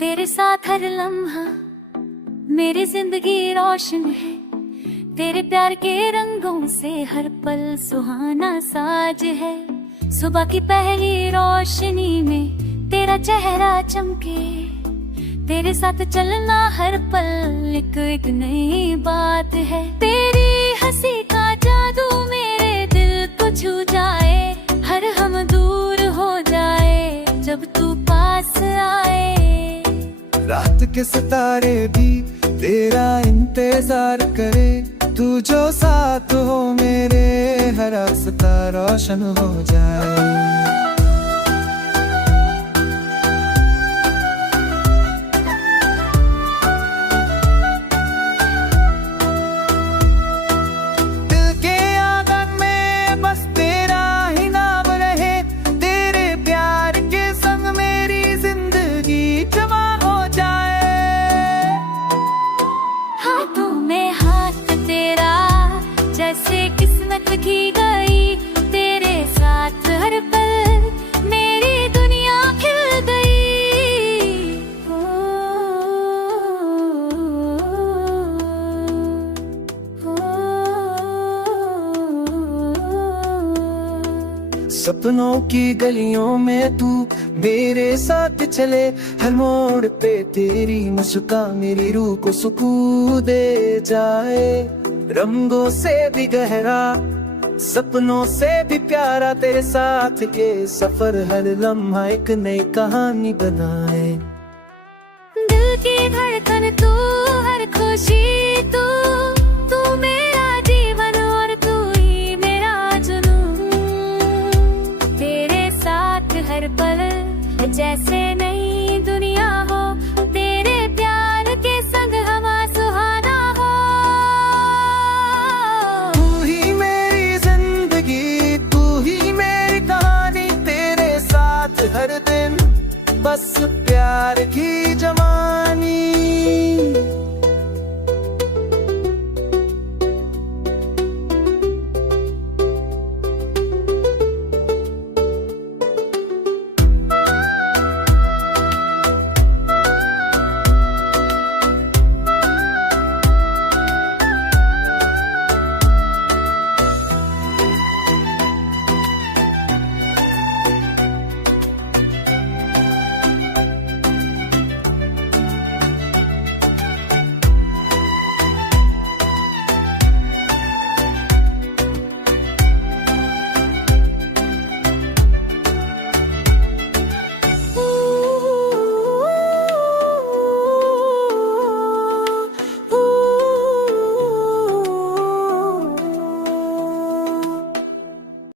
तेरे साथ हर लम्हा मेरी जिंदगी रोशन है। तेरे प्यार के रंगों से हर पल सुहाना साज है। सुबह की पहली रोशनी में तेरा चेहरा चमके। तेरे साथ चलना हर पल एक नई बात है। तेरी हंसी का जादू मेरे दिल को छू जाए। हर हम दूर हो जाए जब तू पास आए। रात के सितारे भी तेरा इंतजार करे। तू जो साथ हो मेरे हर रास्ता रोशन हो जाए। दिल के आंगन में बस तेरा ही नाम रहे। तेरे प्यार के संग मेरी जिंदगी जमा हो जाए। हाथों में हाथ तेरा जैसे किस्मत की गई। तेरे साथ हर पल मेरी दुनिया खिल गई। सपनों की गलियों में तू मेरे साथ चले। हर मोड़ पे तेरी मुस्कान मेरी रूह को सुकून दे जाए। रंगों से भी गहरा सपनों से भी प्यारा तेरे साथ के सफर हर लम्हा एक नई कहानी बनाए। दिल की धड़कन तू हर खुशी तू तू मेरा जीवन और तू ही मेरा जुनून। तेरे साथ हर पल जैसे नई दुनिया हो। तेरे प्यार के संग हमा सुहाना हो। तू ही मेरी जिंदगी तू ही मेरी कहानी। तेरे साथ हर दिन बस प्यार की जमा